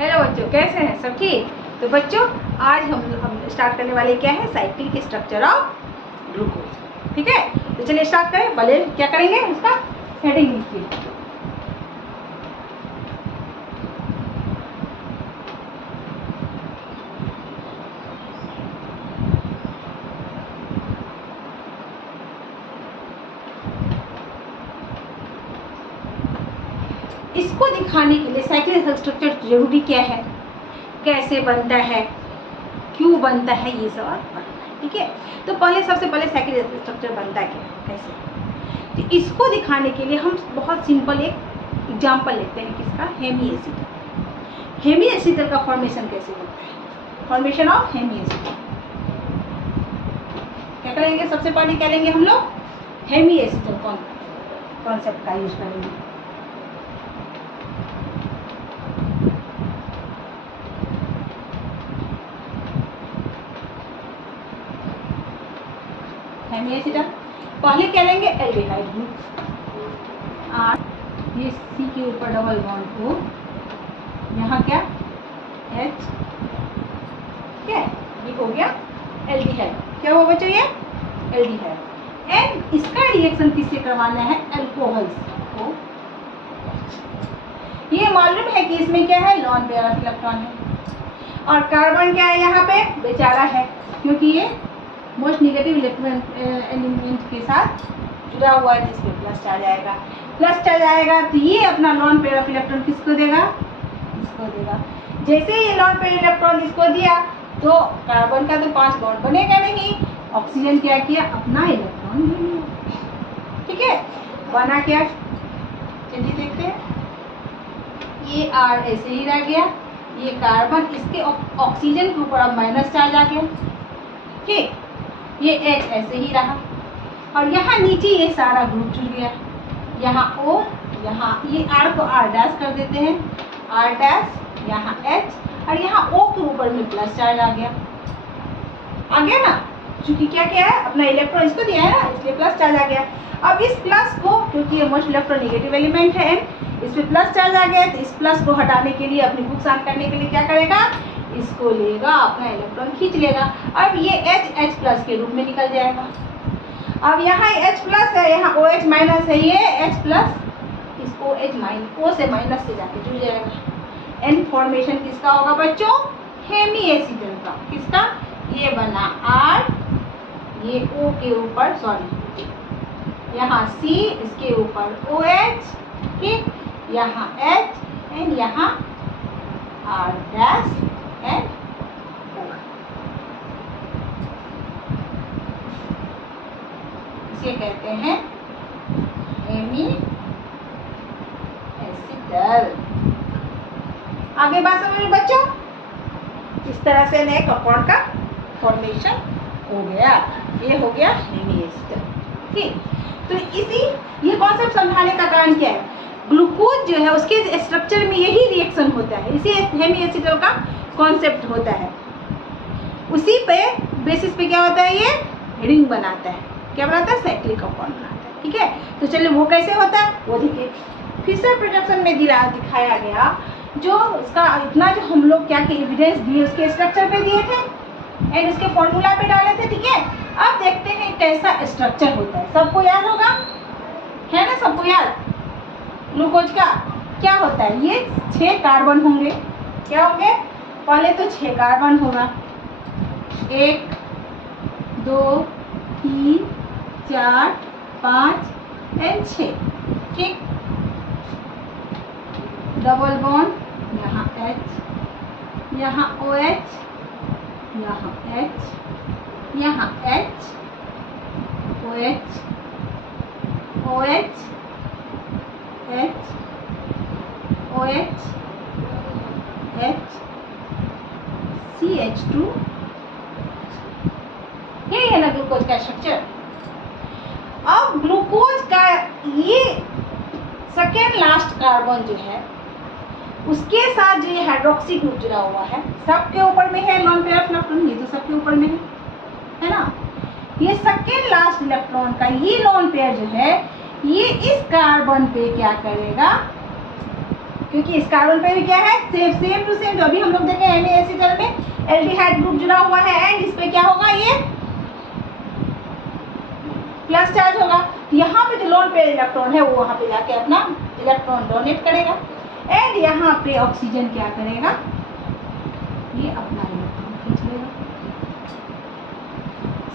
Hello बच्चों, कैसे हैं सब? ठीक। तो बच्चों, आज हम स्टार्ट करने वाले क्या है, साइकिल के स्ट्रक्चर ऑफ ग्लूकोज। ठीक है, तो चलिए स्टार्ट करें। पहले क्या करेंगे, उसका हेडिंग लिखिए। इसको दिखाने के लिए साइकिल का स्ट्रक्चर जरूरी क्या है, कैसे बनता है, क्यों बनता है, ये सब आप पढ़ना है। ठीक है, तो पहले सबसे पहले साइकिल स्ट्रक्चर बनता क्या है, कैसे। तो इसको दिखाने के लिए हम बहुत सिंपल एक एग्जांपल लेते हैं, किसका, हेमी एसिटल। हेमी एसिटल का फॉर्मेशन कैसे होता है, फॉर्मेशन ऑफ हेमी एसिटल। क्या करेंगे, सबसे पहले क्या लेंगे हम लोग, हेमी एसिटल कॉन्सेप्ट का यूज करेंगे। हेमी एसिटल पहले क्या लेंगे, एल्डिहाइड ग्रुप, और ये सी के ऊपर डबल बॉन्ड O, यहाँ क्या H, ठीक है, ये हो गया एल्डिहाइड। क्या हुआ बच्चों, ये एल्डिहाइड। एंड इसका रिएक्शन किससे करवाना है, अल्कोहल्स को। ये मालूम है कि इसमें क्या है, लॉन पेयर ऑफ इलेक्ट्रॉन है, और कार्बन क्या है यहाँ पे, बेचारा है, क्योंकि ये मोस्ट निगेटिव एलिमेंट के साथ जुड़ा हुआ है, जिसपे प्लस चार्ज आएगा। प्लस चार्ज आएगा तो ये अपना लॉन पेयर ऑफ इलेक्ट्रॉन किसको देगा, इसको देगा। जैसे ये लॉन पेयर इलेक्ट्रॉन इसको दिया तो कार्बन का तो 5 बॉन्ड बनेगा नहीं, ऑक्सीजन क्या किया, अपना इलेक्ट्रॉन ले लिया। ठीक है, बना क्या, चलिए देखते हैं। ये R ऐसे ही रह गया, ये कार्बन, इसके ऑक्सीजन के ऊपर अब माइनस चार्ज आ गया। ठीक, ये H ऐसे ही रहा, और यहाँ नीचे ये सारा ग्रुप जुड़ गया। यहाँ O, यहाँ ये R को R डैश कर देते हैं, R डैश, यहाँ H, और यहाँ O के ऊपर में प्लस चार्ज आ गया ना, क्योंकि क्या क्या है, अपना इलेक्ट्रॉन इसको दिया है ना, इसलिए प्लस चार्ज आ गया। अब इस प्लस को, क्योंकि ये मोस्ट इलेक्ट्रोनेगेटिव एलिमेंट है, इस पे प्लस चार्ज आ गया, तो इस प्लस को हटाने के लिए, अपनी बुक शांत करने के लिए क्या करेगा, इसको लेगा, अपना इलेक्ट्रॉन खींच लेगा। अब ये H प्लस के रूप में निकल जाएगा। अब यहाँ H प्लस है, यहाँ OH माइनस है, ये H प्लस, इसको O से माइनस से जाके जुड़ जाएगा। एन फॉर्मेशन किसका होगा बच्चों, हेमी एसिटल का। किसका, ये बना R, ये O के ऊपर, सॉरी, यहाँ C, इसके ऊपर OH, ठीक, यहाँ H, एंड यहाँ R डैश एंड O। इसे कहते हैं हेमी एसिटल। आगे बात समझ में बच्चों, इस तरह से नए कंपाउंड का फॉर्मेशन हो गया। ये हो गया हेमी एसिटल। ठीक, तो ये कॉन्सेप्ट समझाने का कारण क्या है, ग्लूकोज जो है उसके स्ट्रक्चर में यही रिएक्शन होता है, इसी हेमी एसिटल का कॉन्सेप्ट होता है। उसी पे बेसिस पे क्या होता है, ये रिंग बनाता है, क्या बनाता है, साइक्लिक कंपाउंड बनाता है। ठीक है, तो चलिए वो कैसे होता है वो देखिए। फिशर प्रोडक्शन में दिखाया गया, जो उसका इतना जो हम लोग क्या के एविडेंस दिए, उसके स्ट्रक्चर पे दिए थे एंड उसके फॉर्मूला पे डाले थे। ठीक है, अब देखते हैं कैसा स्ट्रक्चर होता है। सबको याद होगा, है ना, सबको याद, ग्लूकोज का क्या होता है, ये 6 कार्बन होंगे। क्या होंगे, पहले तो 6 कार्बन होगा, 1 2 3 4 5 एंड 6। ठीक, डबल बॉन्ड, यहाँ H, यहाँ OH, यहाँ H, यहाँ H, OH, OH, H, OH, H, CH2। ये है ना ग्लूकोज का स्ट्रक्चर। अब ग्लूकोज का ये सेकेंड लास्ट कार्बन जो है, उसके साथ जो ये हाइड्रोक्सी ग्रुप जुड़ा हुआ है, सबके ऊपर में है लॉन पेयर ऑफ इलेक्ट्रॉन, ये तो सबके ऊपर में है ना। ये सेकेंड लास्ट इलेक्ट्रॉन का ये लॉन पेयर जो है, ये इस कार्बन पे क्या करेगा, क्योंकि इस कार्बन पे भी क्या है, सेम टू सेम जो अभी हम लोग देखे NaAcetal में एल्डिहाइड ग्रुप जुड़ा हुआ है, एंड इस पे क्या होगा, ये प्लस चार्ज होगा। यहाँ पे जो लोन पेयर इलेक्ट्रॉन है वो वहाँ पे जाके अपना इलेक्ट्रॉन डोनेट करेगा, एंड यहाँ पे ऑक्सीजन क्या करेगा, ये अपना इलेक्ट्रॉन खींच लेगा।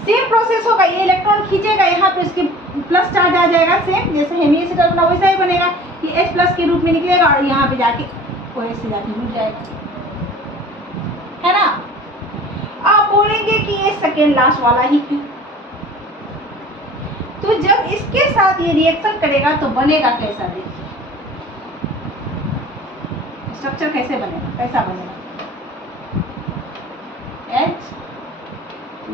सेम प्रोसेस होगा, ये इलेक्ट्रॉन खींचेगा, यहाँ पे इसके प्लस चार्ज आ जाएगा, सेम जैसे हेमिएसिटल बना वैसा ही बनेगा, ये H+ के रूप में निकलेगा और यहाँ पे जाके OH से जाके जुड़ जाएगा, है ना। आप बोलेंगे कि ये सेकेंड लास्ट वाला ही क्यों, तो जब इसके साथ ये रिएक्शन करेगा तो बनेगा कैसा, देखिए स्ट्रक्चर कैसे बनेगा, कैसा बनेगा, H,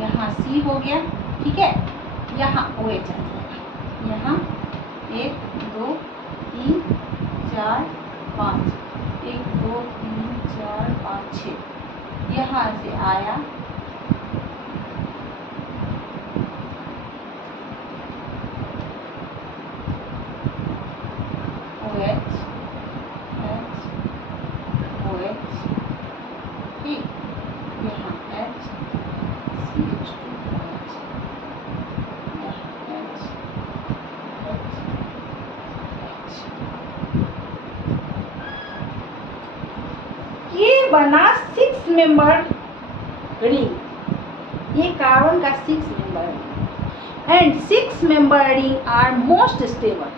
यहाँ C हो गया, ठीक है, यहाँ OH आ जाएगा, यहाँ 1 2 3 4 5, 1 2 3 4 5 6, यहाँ से आया OH, H, OH, ठीक, यहाँ H, CH2OH, यहाँ H, ये बना 6 मेंबर रिंग, ये कार्बन का 6 member ring, and 6 member ring are most stable.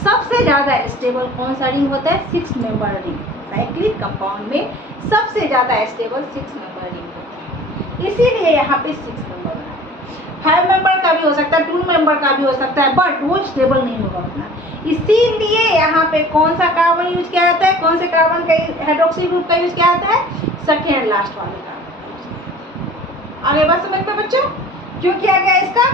सबसे ज्यादा स्टेबल कौन सा रिंग होता है, 6 मेंबर रिंग। साइक्लिक कंपाउंड में सबसे ज्यादा स्टेबल 6 मेंबर रिंग होता है, इसीलिए यहाँ पे 6 मेंबर बना है। 5 मेंबर का भी हो सकता है, 2 मेंबर का भी हो सकता है, बट वो स्टेबल नहीं होगा उतना, इसीलिए यहाँ पे कौन सा कार्बन यूज किया जाता है, कौन से कार्बन का हाइड्रोक्सी ग्रुप का यूज किया जाता है, सेकेंड लास्ट वाले कार्बन का यूज किया जाता है। आगे बात समझ में बच्चों, क्यों किया गया इसका,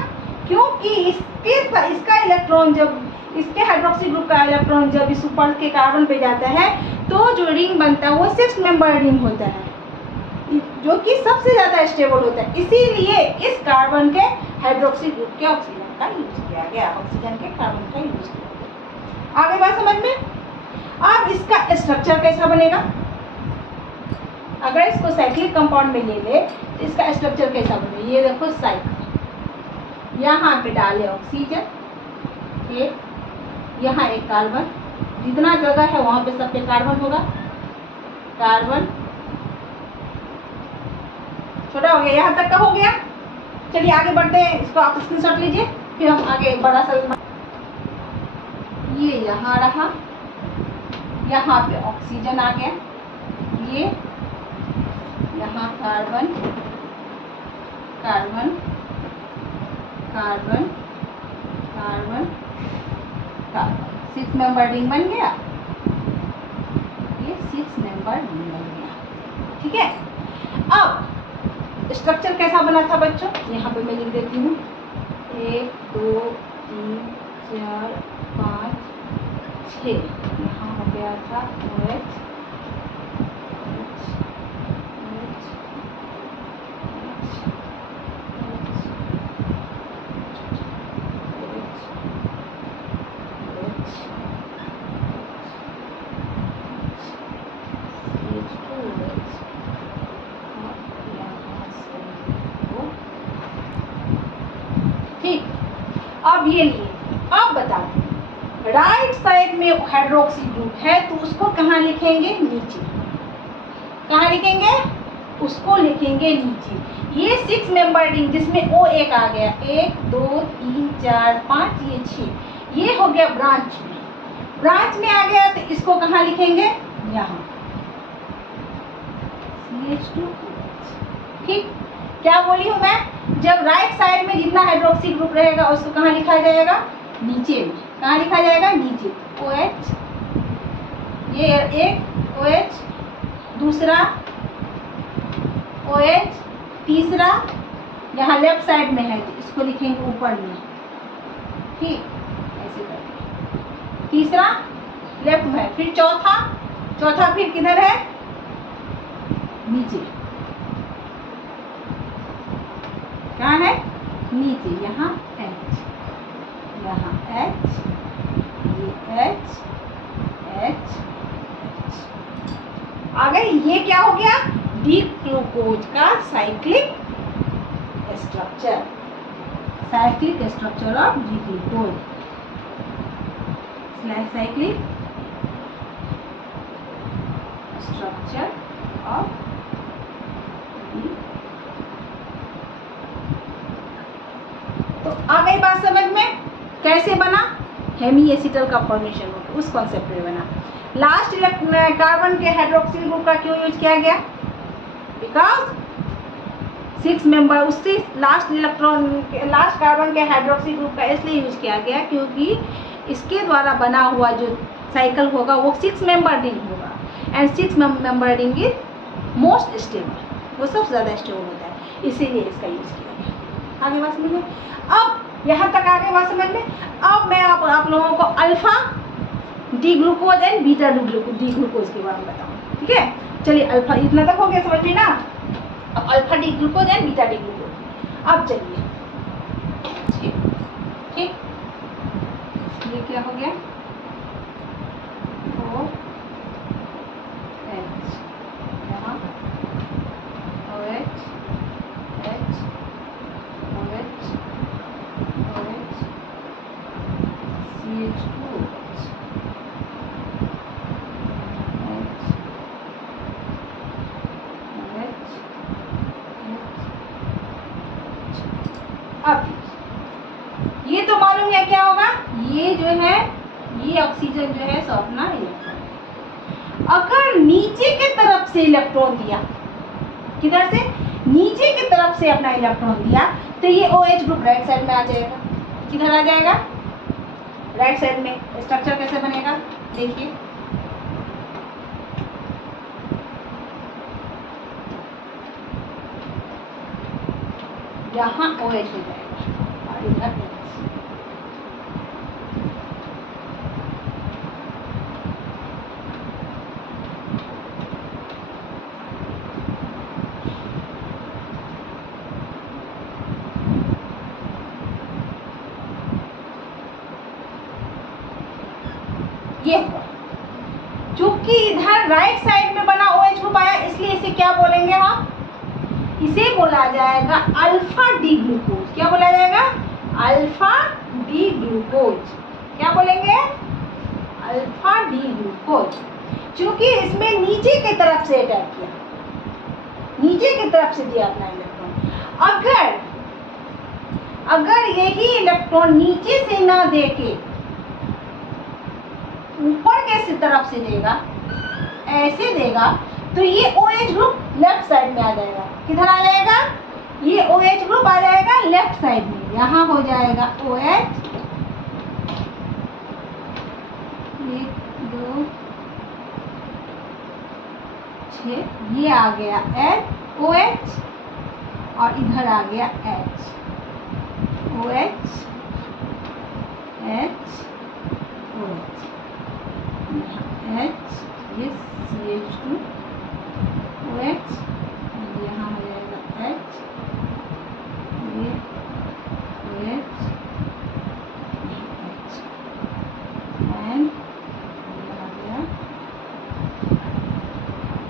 क्योंकि इसका इलेक्ट्रॉन जब इसके हाइड्रोक्सी ग्रुप का इलेक्ट्रॉन जब इस ऊपर के कार्बन पे जाता है तो जो रिंग बनता है वो 6 मेंबर रिंग होता है, जो कि सबसे ज्यादा स्टेबल होता है, इसीलिए इस कार्बन के हाइड्रोक्सी ग्रुप के ऑक्सीजन का यूज किया गया, ऑक्सीजन के कार्बन का यूज किया गया। आगे बात समझ में। अब इसका स्ट्रक्चर कैसा बनेगा, अगर इसको साइक्लिक कंपाउंड में ले ले तो इसका स्ट्रक्चर कैसा बनेगा, ये देखो साइकिल, यहाँ पे डाले ऑक्सीजन, एक यहाँ एक कार्बन, जितना जगह है वहां पे सब पे कार्बन होगा, कार्बन छोटा हो गया, यहाँ तक का हो गया। चलिए आगे बढ़ते हैं, इसको आप स्क्रीनशॉट लीजिए, फिर हम आगे बड़ा सा, ये यहाँ रहा, यहाँ पे ऑक्सीजन आ गया, ये यहाँ carbon carbon carbon carbon carbon, 6 member ring बन गया, ये 6 मेंबर रिंग बन गया, ठीक है। अब स्ट्रक्चर कैसा बना था बच्चों, यहाँ पे मैं लिख देती हूँ, 1 2 3 4 5 6, यहाँ हो गया था OH, ठीक। अब ये लिए, अब बताओ राइट साइड में हाइड्रोक्सी ग्रुप है तो उसको कहाँ लिखेंगे, नीचे, कहाँ लिखेंगे, उसको लिखेंगे नीचे। ये 6 मेंबर रिंग जिसमें O एक आ गया, 1 2 3 4 5, ये 6, ये हो गया ब्रांच में, ब्रांच में आ गया तो इसको कहाँ लिखेंगे, यहाँ CH2OH, ठीक। क्या बोली हूँ मैं, जब राइट साइड में जितना हाइड्रोक्सी ग्रुप रहेगा उसको कहाँ लिखा जाएगा, नीचे में, कहाँ लिखा जाएगा, नीचे, OH, ये एक OH, दूसरा OH, तीसरा यहाँ लेफ्ट साइड में है इसको लिखेंगे ऊपर में, ठीक, ऐसे करके, तीसरा लेफ्ट में है, फिर चौथा फिर किधर है, नीचे, कहाँ है, नीचे, यहाँ H, यहाँ H, ये H, आ गए। ये क्या हो गया, डी ग्लूकोज का cyclic structure, cyclic structure of D glucose, cyclic structure of D. तो आ गई बात समझ में, कैसे बना, हेमी एसिटल का फॉर्मेशन हो, उस कॉन्सेप्ट में बना। लास्ट कार्बन के हाइड्रोक्सिल ग्रुप का क्यों यूज किया गया, बिकॉज 6 मेंबर, उससे लास्ट इलेक्ट्रॉन, लास्ट कार्बन के हाइड्रोक्सिल ग्रुप का इसलिए यूज किया गया क्योंकि इसके द्वारा बना हुआ जो साइकिल होगा वो 6 मेंबर रिंग होगा, and 6 member ring is most stable, वो सबसे ज़्यादा स्टेबल होता है, इसीलिए इसका यूज किया गया। आगे बात समझ में, अब यहाँ तक आगे बात समझ में। अब मैं आप लोगों को alpha D glucose and beta D glucose के बारे में बताऊँ, ठीक है। चलिए अल्फा, इतना तक हो गया समझ में ना। अब alpha D glucose and beta D glucose, अब चलिए ठीक, ये क्या हो गया, OH, यहाँ OH, H, OH, OH, CH2OH, अब ये तो मालूम है क्या होगा, ये जो है, ये ऑक्सीजन जो है सो अपना इलेक्ट्रॉन, अगर नीचे की तरफ से इलेक्ट्रॉन दिया, किधर से, नीचे की तरफ से अपना इलेक्ट्रॉन दिया, तो ये OH ग्रुप राइट साइड में आ जाएगा। किधर आ जाएगा, राइट साइड में। स्ट्रक्चर कैसे बनेगा देखिए, यहाँ OH हो जाएगा और इधर H। ये हुआ, चूंकि इधर राइट साइड में बना OH ग्रुप आया, इसलिए इसे क्या बोलेंगे हम, इसे बोला जाएगा अल्फा डी ग्लूकोज। क्या बोला जाएगा, अल्फा डी ग्लूकोज। क्या बोलेंगे, अल्फा डी ग्लूकोज, क्योंकि इसमें नीचे की तरफ से अटैक किया, नीचे की तरफ से दिया अपना इलेक्ट्रॉन। अगर यही इलेक्ट्रॉन नीचे से ना देके ऊपर के तरफ से देगा, ऐसे देगा, तो ये OH ग्रुप लेफ्ट साइड में आ जाएगा। किधर आ जाएगा, ये OH ग्रुप आ जाएगा लेफ्ट साइड में, यहाँ हो जाएगा OH, 1 2 6, ये आ गया OH और इधर आ गया H, OH H OH, H, ये CH2 OH, यहाँ हो जाएगा H, ये OH, H, एंड आ गया।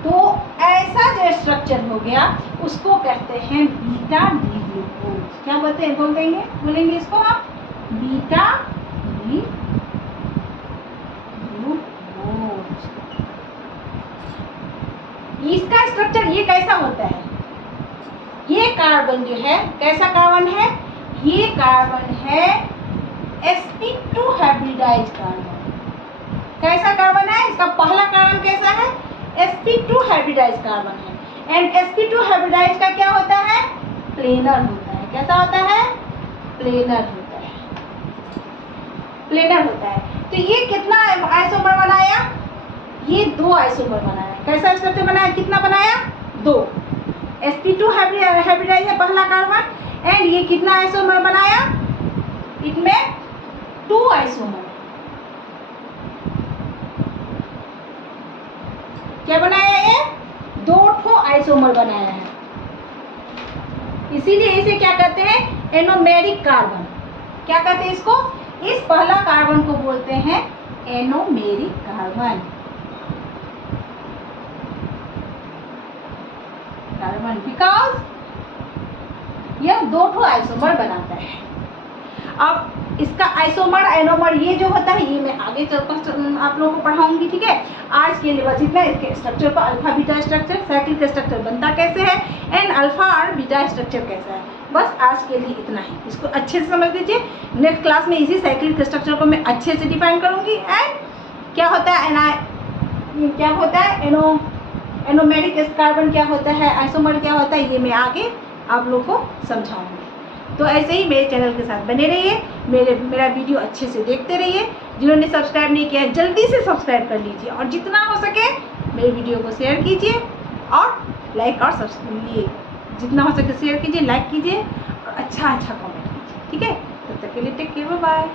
तो ऐसा जो स्ट्रक्चर हो गया उसको कहते हैं बीटा डी ग्लूकोज। क्या बोलते हैं, बोलेंगे इसको आप बीटा डी ग्लूकोज। इसका स्ट्रक्चर ये कैसा होता है, ये कार्बन जो है कैसा कार्बन है, ये कार्बन है sp2 हाइब्रिडाइज कार्बन। कैसा कार्बन है, इसका पहला कार्बन कैसा है, sp2 हाइब्रिडाइज कार्बन है। एंड sp2 हाइब्रिडाइज का क्या होता है, प्लेनर होता है। कैसा होता है, प्लेनर होता है, प्लेनर होता है। तो ये कितना आइसोमर बनाया, ये 2 आइसोमर बनाया। कैसा स्ट्रक्चर बनाया, कितना बनाया, 2। sp2 हाइब्रिडाइज है पहला कार्बन, एंड ये कितना आइसोमर बनाया, इसमें 2 आइसोमर। क्या बनाया, ये 2 आइसोमर बनाया है, इसीलिए इसे क्या कहते हैं, एनोमेरिक कार्बन। क्या कहते हैं इसको, इस पहला कार्बन को बोलते हैं एनोमेरिक कार्बन। कार्बन, बिकॉज यह 2 ठो आइसोमर बनाता है। अब इसका आइसोमर एनोमर ये जो होता है ये मैं आगे चलकर आप लोगों को पढ़ाऊंगी, ठीक है। आज के लिए बस इतना। इसके स्ट्रक्चर को अल्फा बीटा स्ट्रक्चर, साइकिल का स्ट्रक्चर बनता कैसे है एंड अल्फा और बीटा स्ट्रक्चर कैसा है, बस आज के लिए इतना ही। इसको अच्छे से समझ लीजिए। नेक्स्ट क्लास में इसी साइकिल के स्ट्रक्चर को मैं अच्छे से डिफाइन करूंगी एंड क्या होता है एनोमेरिक कार्बन क्या होता है, आइसोमर क्या होता है, ये मैं आगे आप लोग को समझाऊंगी। तो ऐसे ही मेरे चैनल के साथ बने रहिए, मेरा वीडियो अच्छे से देखते रहिए। जिन्होंने सब्सक्राइब नहीं किया है जल्दी से सब्सक्राइब कर लीजिए और जितना हो सके मेरे वीडियो को शेयर कीजिए और लाइक और सब्सक्राइब, जितना हो सके शेयर कीजिए, लाइक कीजिए और अच्छा कमेंट कीजिए, ठीक है। तब तक के लिए टेक केयर, बाय बाय।